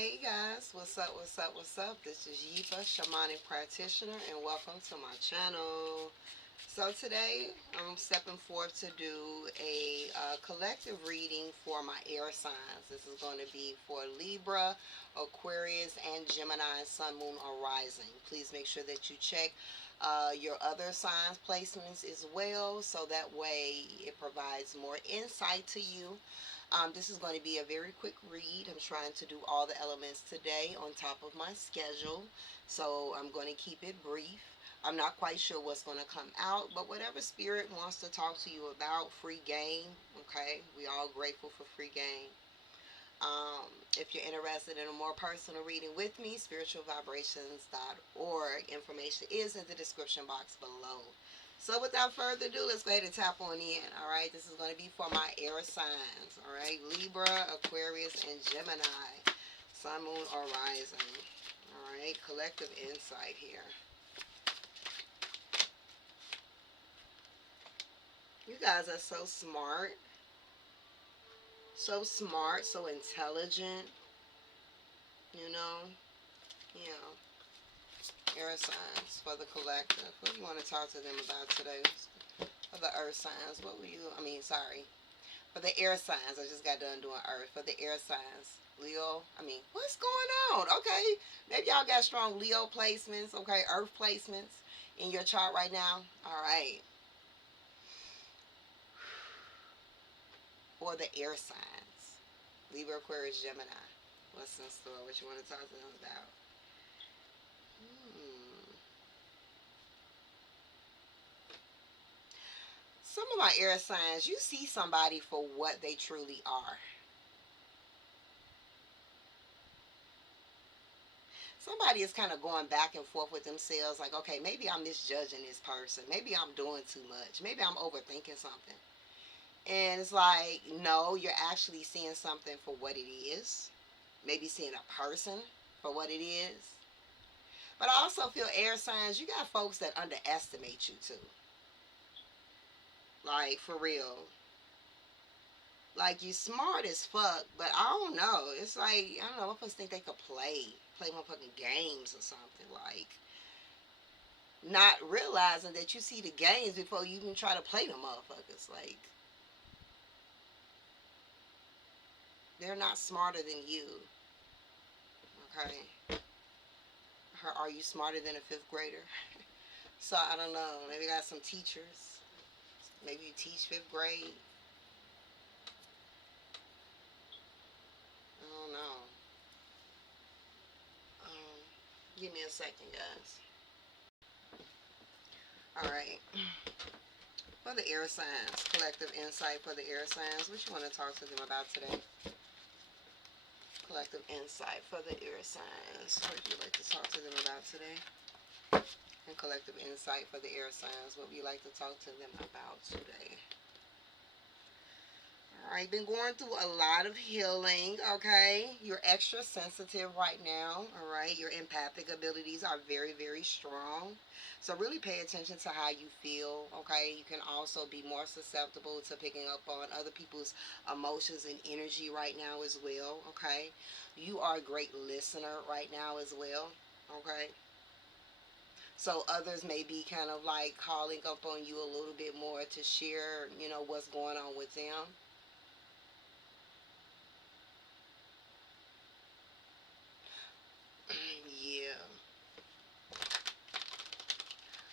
Hey guys, what's up, what's up, what's up? This is Yepa, Shamanic Practitioner, and welcome to my channel. So today, I'm stepping forth to do a collective reading for my air signs. This is going to be for Libra, Aquarius, and Gemini, Sun, Moon, or Rising. Please make sure that you check your other signs placements as well, so that way it provides more insight to you. This is going to be a very quick read. I'm trying to do all the elements today on top of my schedule, so I'm going to keep it brief. I'm not quite sure what's going to come out, but whatever spirit wants to talk to you about, free game, okay? We all grateful for free game. If you're interested in a more personal reading with me, spiritualvibrations.org. Information is in the description box below. So without further ado, let's go ahead and tap on in. All right, this is going to be for my air signs. All right, Libra, Aquarius, and Gemini, Sun, Moon, or Rising. All right, collective insight here. You guys are so smart, so intelligent. You know, yeah. Air signs for the collective. What do you want to talk to them about today? For the earth signs, what were you, for the air signs, I just got done doing earth. For the air signs, Leo, what's going on? Okay, maybe y'all got strong Leo placements, okay, earth placements in your chart right now. All right. For the air signs, Libra, Aquarius, Gemini, what's in store? What you want to talk to them about? Some of my air signs, you see somebody for what they truly are. Somebody is kind of going back and forth with themselves, like, okay, maybe I'm misjudging this person. Maybe I'm doing too much. Maybe I'm overthinking something. And it's like, no, you're actually seeing something for what it is. Maybe seeing a person for what it is. But I also feel air signs, you got folks that underestimate you too. Like, for real. Like, you smart as fuck, but I don't know. It's like, I don't know, motherfuckers think they could play motherfucking games or something. Like, not realizing that you see the games before you even try to play the motherfuckers. Like, they're not smarter than you. Okay? Are you smarter than a fifth grader? So, I don't know. Maybe got some teachers. Maybe you teach fifth grade. I don't know. Give me a second, guys. Alright. For the air signs, collective insight for the air signs. What you want to talk to them about today? Collective insight for the air signs. What would you like to talk to them about today? And collective insight for the air signs. What would you like to talk to them about today? Alright, been going through a lot of healing, okay? You're extra sensitive right now, alright? Your empathic abilities are very, very strong. So really pay attention to how you feel, okay? You can also be more susceptible to picking up on other people's emotions and energy right now as well, okay? You are a great listener right now as well, okay? So others may be kind of like calling up on you a little bit more to share, what's going on with them. Yeah.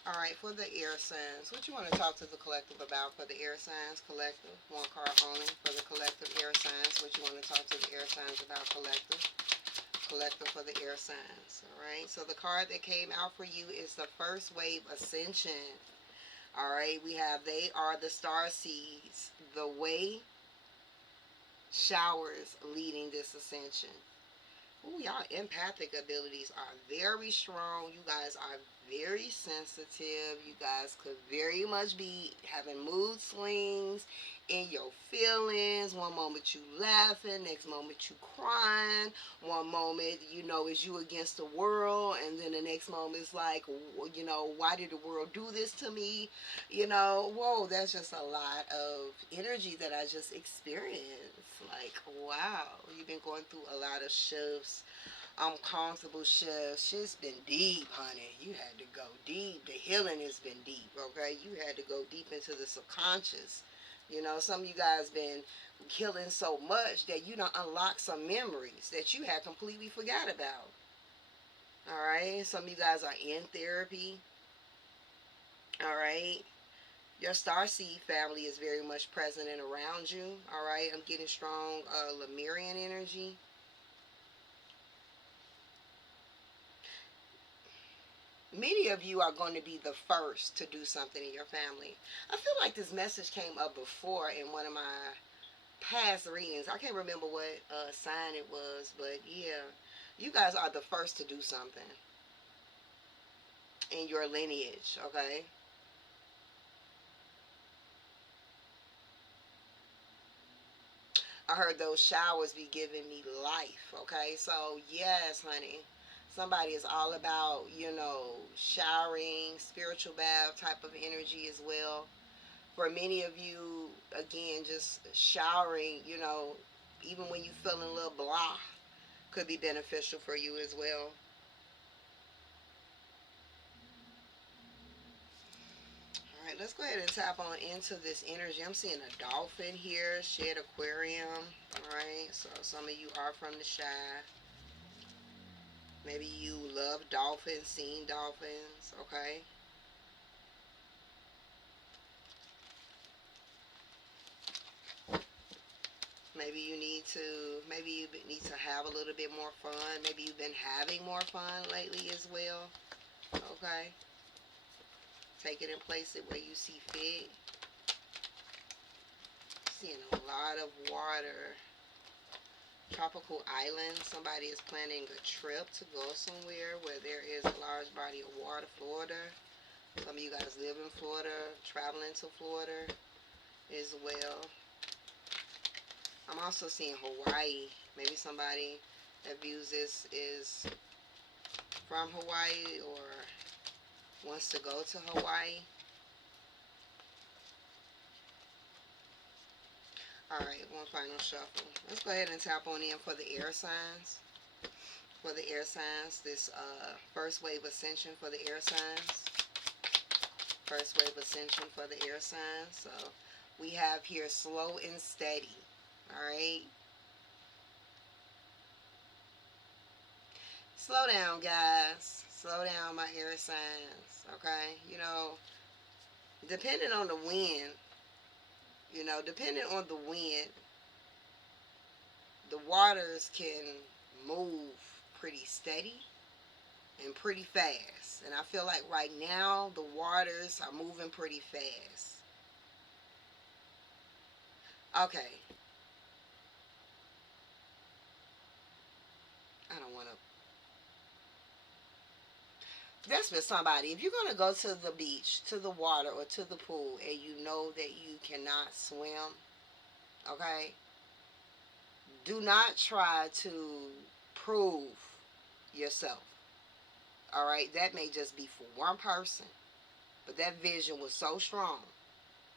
Alright, for the air signs, what you want to talk to the collective about for the air signs? Collective, one card only for the collective air signs. What you want to talk to the air signs about? Collective. Collective for the air signs. Alright, so the card that came out for you is the first wave ascension. Alright, we have they are the star seeds. The way showers leading this ascension. Ooh, y'all empathic abilities are very strong. You guys are very sensitive. You guys could very much be having mood swings in your feelings. One moment you laughing, next moment you crying. One moment, is you against the world, and then the next moment is like, why did the world do this to me? Whoa, that's just a lot of energy that I just experienced. Like, wow, you've been going through a lot of shifts, uncomfortable shifts. Shit's been deep, honey. You had to go deep. The healing has been deep, okay? You had to go deep into the subconscious. Some of you guys been healing so much that you done unlocked some memories that you had completely forgot about. All right? Some of you guys are in therapy. All right? Your starseed family is very much present and around you. All right? I'm getting strong Lemurian energy. Many of you are going to be the first to do something in your family. I feel like this message came up before in one of my past readings. I can't remember what sign it was, but yeah, you guys are the first to do something in your lineage, okay? I heard those showers be giving me life, okay? So, yes, honey, somebody is all about, showering, spiritual bath type of energy as well. For many of you, again, just showering, even when you feeling a little blah, could be beneficial for you as well. All right, let's go ahead and tap on into this energy. I'm seeing a dolphin here, shed aquarium. All right, so some of you are from the shy. Maybe you love dolphins, seeing dolphins, okay? Maybe you need to have a little bit more fun. Maybe you've been having more fun lately as well, okay? Take it and place it where you see fit. Seeing a lot of water. Tropical island. Somebody is planning a trip to go somewhere where there is a large body of water. Florida. Some of you guys live in Florida, traveling to Florida as well. I'm also seeing Hawaii. Maybe somebody that views this is from Hawaii or wants to go to Hawaii. Alright, one final shuffle. Let's go ahead and tap on in for the air signs. For the air signs, this first wave ascension for the air signs. First wave ascension for the air signs. So we have here slow and steady. Alright. Slow down, guys. Slow down, my air signs. Okay? Depending on the wind, depending on the wind, the waters can move pretty steady and pretty fast. And I feel like right now the waters are moving pretty fast. Okay. I don't want to. That's for somebody. If you're going to go to the beach, to the water, or to the pool, and you know that you cannot swim, okay? Do not try to prove yourself. Alright? That may just be for one person. But that vision was so strong.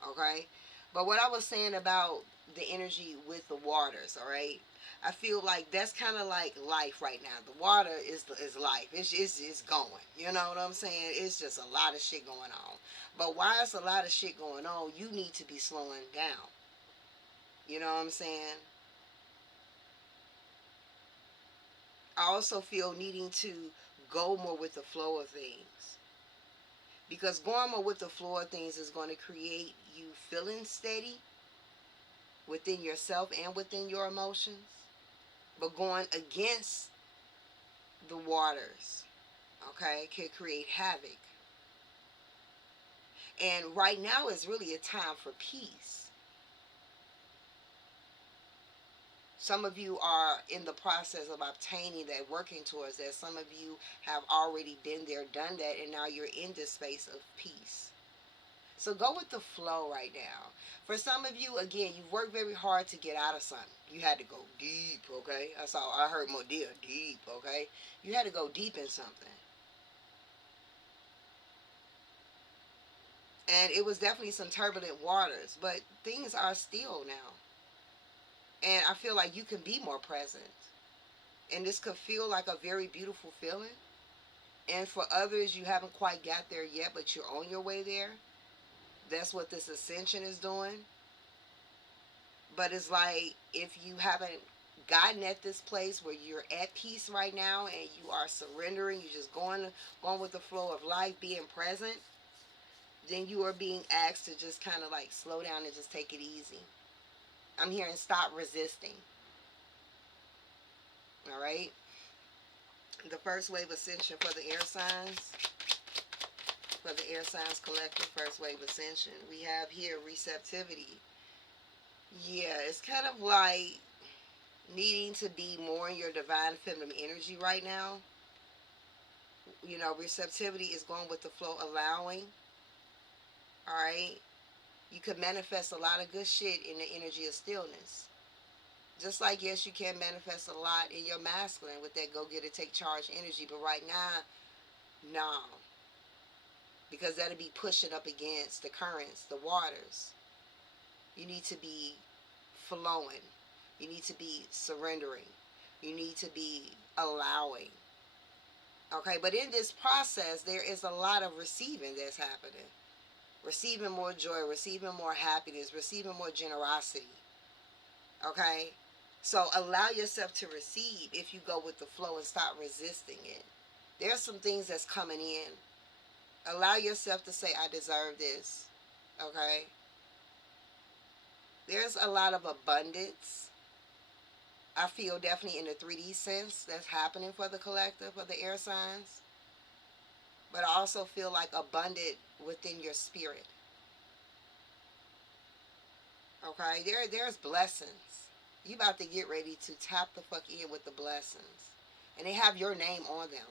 Okay? But what I was saying about the energy with the waters, alright? I feel like that's kind of like life right now. The water is life. It's going. You know what I'm saying? It's just a lot of shit going on. But while it's a lot of shit going on, you need to be slowing down. You know what I'm saying? I also feel needing to go more with the flow of things. Because going more with the flow of things is going to create you feeling steady within yourself and within your emotions. But going against the waters, okay, can create havoc. And right now is really a time for peace. Some of you are in the process of obtaining that, working towards that. Some of you have already been there, done that, and now you're in this space of peace. So go with the flow right now. For some of you, again, you've worked very hard to get out of something. You had to go deep, okay? I heard more deep, okay? You had to go deep in something. And it was definitely some turbulent waters, but things are still now. And I feel like you can be more present. And this could feel like a very beautiful feeling. And for others, you haven't quite got there yet, but you're on your way there. That's what this ascension is doing. But it's like if you haven't gotten at this place where you're at peace right now and you are surrendering, you're just going with the flow of life, being present, then you are being asked to just kind of like slow down and just take it easy. I'm hearing stop resisting. All right. The first wave ascension for the air signs. For the air signs collective, first wave ascension. We have here receptivity. Yeah, it's kind of like needing to be more in your divine feminine energy right now. You know, receptivity is going with the flow, allowing. All right. You could manifest a lot of good shit in the energy of stillness. Just like, yes, you can manifest a lot in your masculine with that go get it, take charge energy. But right now, no. Because that'll be pushing up against the currents, the waters. You need to be flowing. You need to be surrendering. You need to be allowing. Okay, but in this process, there is a lot of receiving that's happening. Receiving more joy, receiving more happiness, receiving more generosity. Okay? So allow yourself to receive if you go with the flow and stop resisting it. There's some things that's coming in. Allow yourself to say, I deserve this. Okay? There's a lot of abundance. I feel definitely in the 3D sense that's happening for the collective, for the air signs. But I also feel like abundant within your spirit. Okay? There's blessings. You about to get ready to tap the fuck in with the blessings. And they have your name on them.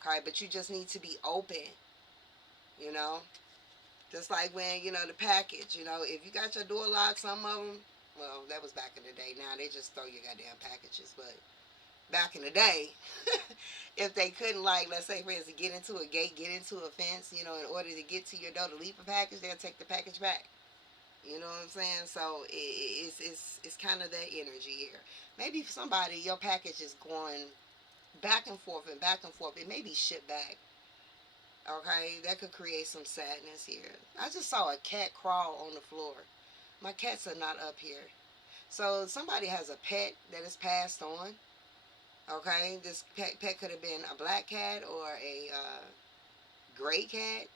Okay? But you just need to be open. You know? Just like when, you know, the package, you know, if you got your door locked, some of them, well, that was back in the day. Now they just throw your goddamn packages. But back in the day, if they couldn't, like, let's say, for instance, get into a gate, get into a fence, you know, in order to get to your door to leave a package, they'll take the package back. You know what I'm saying? So it's kind of that energy here. Maybe somebody, your package is going back and forth and back and forth. It may be shipped back. Okay, that could create some sadness here. I just saw a cat crawl on the floor. My cats are not up here. So somebody has a pet that is passed on. Okay, this pet could have been a black cat or a gray cat.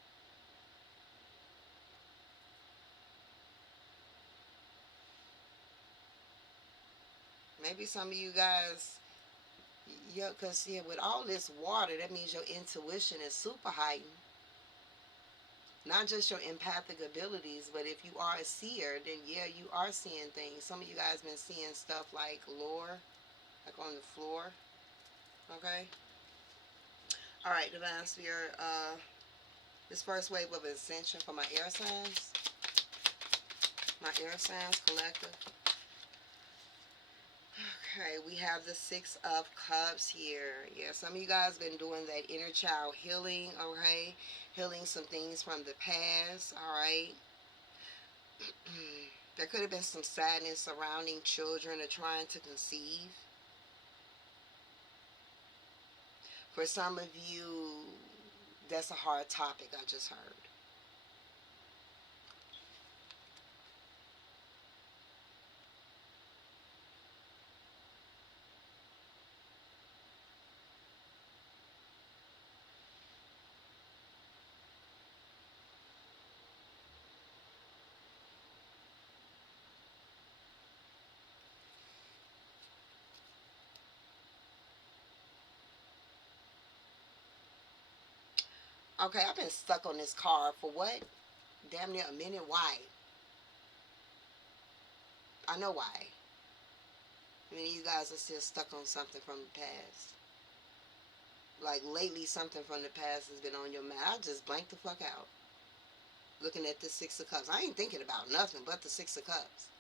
Maybe some of you guys, yeah, because yeah, with all this water, that means your intuition is super heightened. Not just your empathic abilities, but if you are a seer, then yeah, you are seeing things. Some of you guys been seeing stuff like lore, like on the floor. Okay. All right, Divine Sphere. This first wave of ascension for my air signs. My air signs collective. Okay, we have the Six of Cups here. Yeah, some of you guys been doing that inner child healing, okay? Healing some things from the past, all right? There could have been some sadness surrounding children or trying to conceive. For some of you, that's a hard topic, I just heard. Okay, I've been stuck on this card for what? Damn near a minute. Why? I know why. Many of you guys are still stuck on something from the past. Like lately, something from the past has been on your mind. I just blanked the fuck out. Looking at the Six of Cups. I ain't thinking about nothing but the Six of Cups.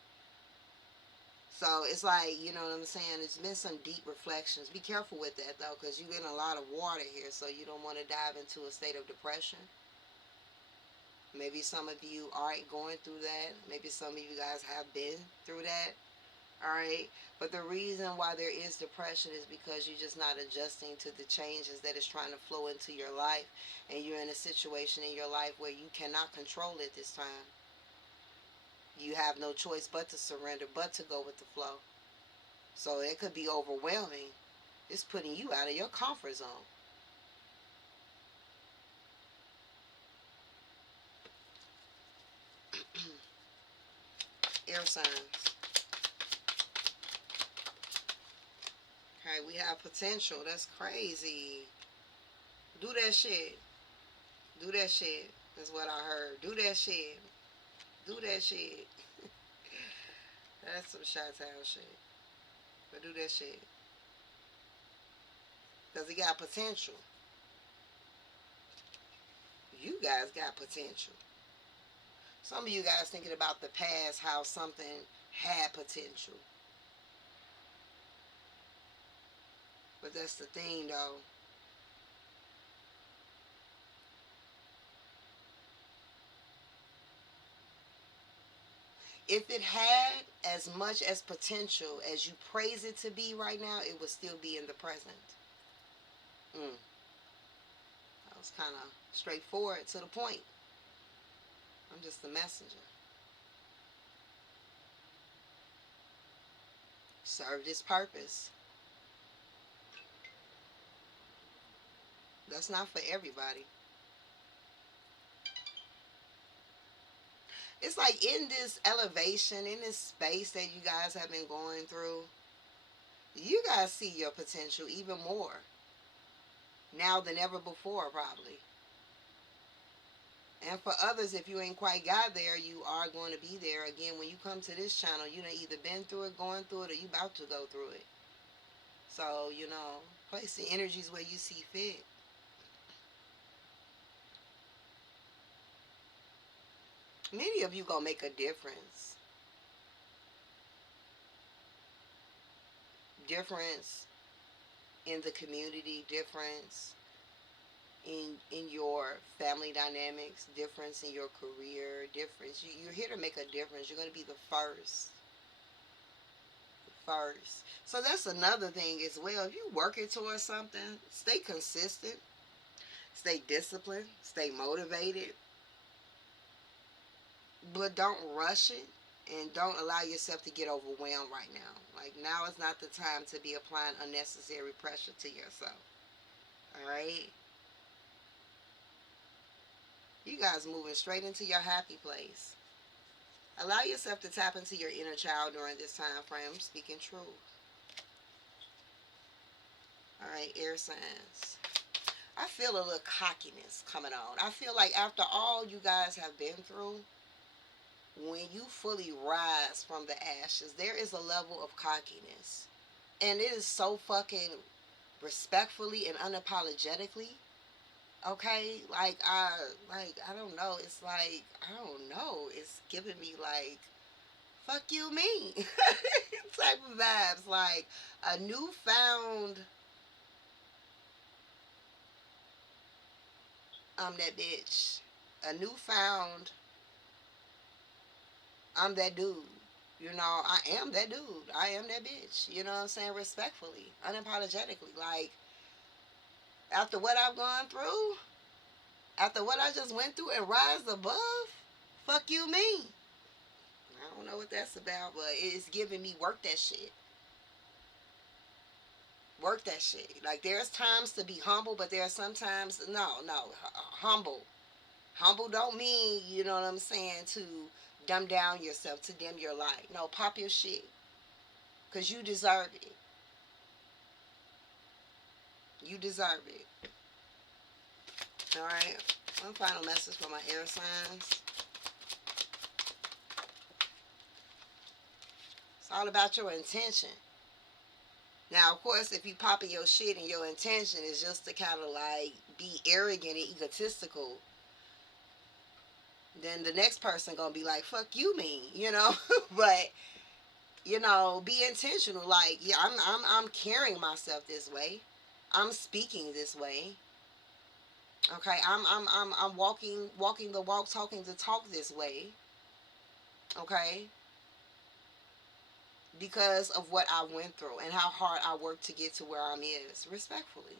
So it's like, you know what I'm saying? It's been some deep reflections. Be careful with that though, because you're in a lot of water here, so you don't want to dive into a state of depression. Maybe some of you aren't going through that. Maybe some of you guys have been through that. Alright? But the reason why there is depression is because you're just not adjusting to the changes that is trying to flow into your life. And you're in a situation in your life where you cannot control it this time. You have no choice but to surrender, but to go with the flow. So it could be overwhelming. It's putting you out of your comfort zone. Air signs. Okay, we have potential. That's crazy. Do that shit. Do that shit. That's what I heard. Do that shit. Do that shit. That's some Chi-Town shit. But do that shit. Because it got potential. You guys got potential. Some of you guys thinking about the past, how something had potential. But that's the thing though. If it had as much as potential as you praise it to be right now, it would still be in the present. That was kind of straightforward to the point. I'm just the messenger. Served its purpose. That's not for everybody. It's like in this elevation, in this space that you guys have been going through, you guys see your potential even more now than ever before, probably. And for others, if you ain't quite got there, you are going to be there. Again, when you come to this channel, you done either been through it, going through it, or you about to go through it. So, you know, place the energies where you see fit. Many of you gonna make a difference. Difference in the community, difference in your family dynamics, difference in your career, difference. You're here to make a difference. You're going to be the first. First. So that's another thing as well. If you're working towards something, stay consistent, stay disciplined, stay motivated, but don't rush it and don't allow yourself to get overwhelmed right now. Like now is not the time to be applying unnecessary pressure to yourself. All right? You guys moving straight into your happy place. Allow yourself to tap into your inner child during this time frame. I'm speaking truth. All right, air signs. I feel a little cockiness coming on. I feel like after all you guys have been through, when you fully rise from the ashes, there is a level of cockiness. And it is so fucking respectfully and unapologetically. Okay, like I don't know. It's like I don't know. It's giving me like, fuck you, me type of vibes. Like a newfound, I'm that bitch. A newfound, I'm that dude. You know, I am that dude. I am that bitch. You know what I'm saying? Respectfully, unapologetically. Like after what I've gone through. After what I just went through and rise above, fuck you, me. I don't know what that's about, but it's giving me work that shit. Work that shit. Like there's times to be humble, but there are sometimes, no, humble. Humble don't mean, you know what I'm saying, to dumb down yourself, to dim your light. No, pop your shit. Because you deserve it. You deserve it. Alright, one final message for my air signs. It's all about your intention. Now, of course, if you popping your shit and your intention is just to kind of like be arrogant and egotistical, then the next person gonna be like, "Fuck you, mean," you know. But you know, be intentional. Like, yeah, I'm carrying myself this way. I'm speaking this way. Okay, I'm walking the walk, talking the talk this way. Okay, because of what I went through and how hard I worked to get to where I'm is. Respectfully,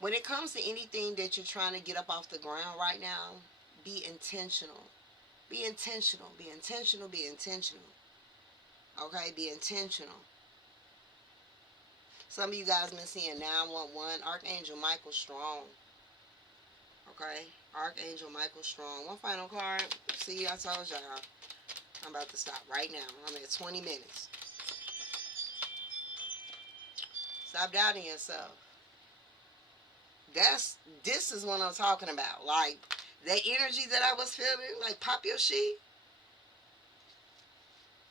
when it comes to anything that you're trying to get up off the ground right now, be intentional. Be intentional. Be intentional. Be intentional. Okay, be intentional. Some of you guys been seeing 911. Archangel Michael Strong. Okay, Archangel Michael Strong. One final card. See, I told y'all. I'm about to stop right now. I'm at 20 minutes. Stop doubting yourself. This is what I'm talking about. Like that energy that I was feeling, like pop your shit.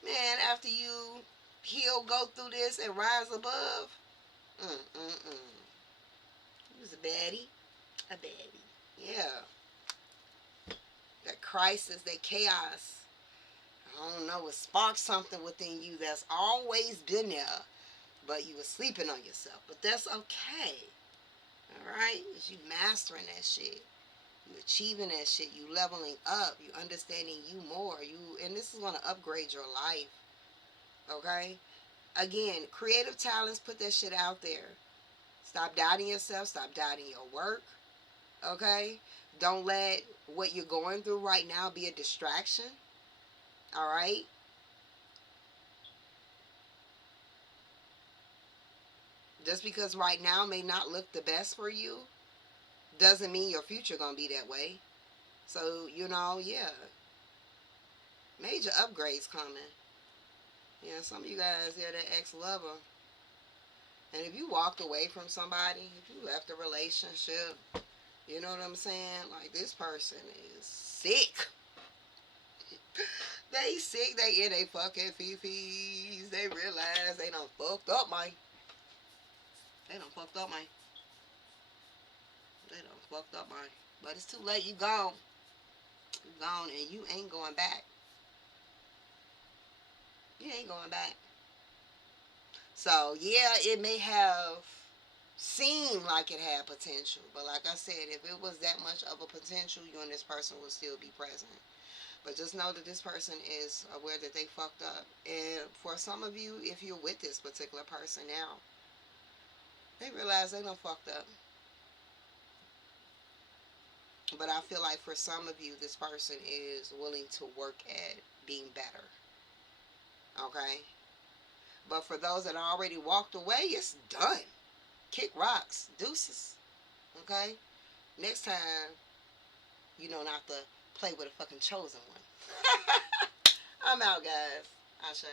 Man, after you heal, go through this and rise above. He was a baddie. A baddie. Yeah. That crisis, that chaos. I don't know, it sparked something within you that's always been there, but you were sleeping on yourself. But that's okay. Alright? Because you mastering that shit. You achieving that shit. You leveling up. You understanding you more. And this is going to upgrade your life. Okay? Again, creative talents, put that shit out there. Stop doubting yourself. Stop doubting your work. Okay? Don't let what you're going through right now be a distraction. Alright? Just because right now may not look the best for you doesn't mean your future gonna be that way. So, you know, yeah. Major upgrades coming. Yeah, some of you guys, yeah, that ex-lover. And if you walked away from somebody, if you left a relationship, you know what I'm saying? Like, this person is sick. They sick, they in they fucking fifis. They realize they done fucked up, man. They done fucked up, man. They done fucked up, man. But it's too late, you gone. You gone and you ain't going back. You ain't going back. So, yeah, it may have seemed like it had potential. But like I said, if it was that much of a potential, you and this person would still be present. But just know that this person is aware that they fucked up. And for some of you, if you're with this particular person now, they realize they done fucked up. But I feel like for some of you, this person is willing to work at being better. Okay? But for those that already walked away, it's done. Kick rocks. Deuces. Okay? Next time, you know not to play with a fucking chosen one. I'm out, guys. Ashe.